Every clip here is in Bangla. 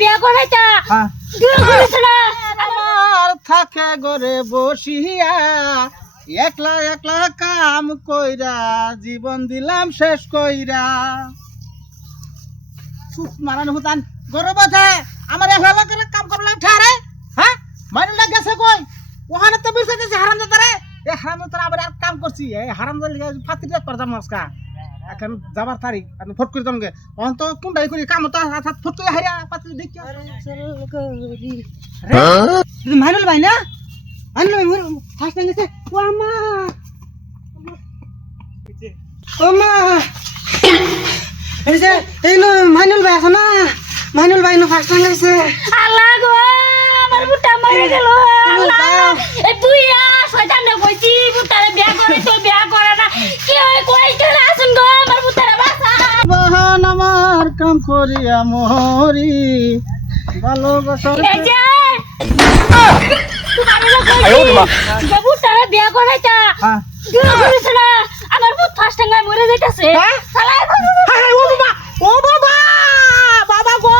বিয়া করাইতা বিয়া করিস না আমার থাকে ঘরে বসিয়া একলা একলা কাম কইরা জীবন দিলাম শেষ কইরা মারানো হুতান গরবতে আমার একলা করে কাম করলা ঠারে হ্যাঁ মাইনুল্লাহ গেছে কই ওখানে তো বিরসাইতেছে হারামজাদা রে এই হারামজাদা আবার আর কাম করছি এই হারামজাদা ফাতিটা করতাম মস্কা এখন যাবার তারিখ আমি ফট করে তোমাকে অন তো কোনটাই করি কাম তো হাত ফট করে হারিয়া পাতি দেখি মাইনুল ভাই না মাইনুল ভাই ফার্স্ট টাইম গেছে ও আমা ওমা এই যে এই নো মাইনুল ভাই আছে না মাইনুল ভাই নো ফার্স্ট টাইম গেছে আল্লাহ গো আমার বুটা মরে গেল আল্লাহ এই তুই শয়তান রে কইছি বুটারে বিয়া করে তো বিয়া করে না কি হয় কই চলে আসুন গো আমার বুটারে বাসা বাহান আমার কাম করিয়া মরি ভালোবাসা এই যে বুটারে বিয়া করাইতা বিয়া করিস না আমার বুট ফার্স্ট টাইম মরে যাইতাছে শালা ও বাবা বাবা গো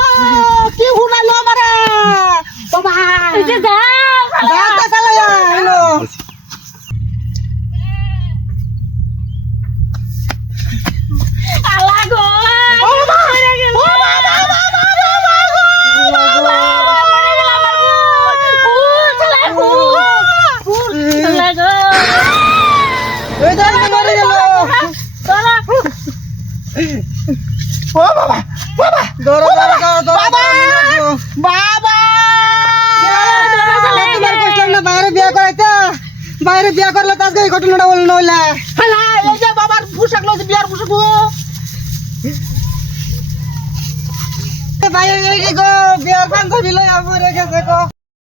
কি হুনালো আমারে বাবা এই যে যা বাবা চালায়া হ্যালো আল্লাহ গো মরে গেল এই দাঁড়া মরে গেল ও বাবা বাবা দৌড়ো বাবা বাবা তোমার কষ্ট না বাইরে বিয়া করাইতা বাইরে বিয়া করলে তার এই ঘটনাটা বল নইলা হ্যাঁ এই যে বাবার পোশাক লছে বিয়ার পোশাক ভাই এই গো বিয়ার পাঞ্জাবি লই আমরে গেছে গো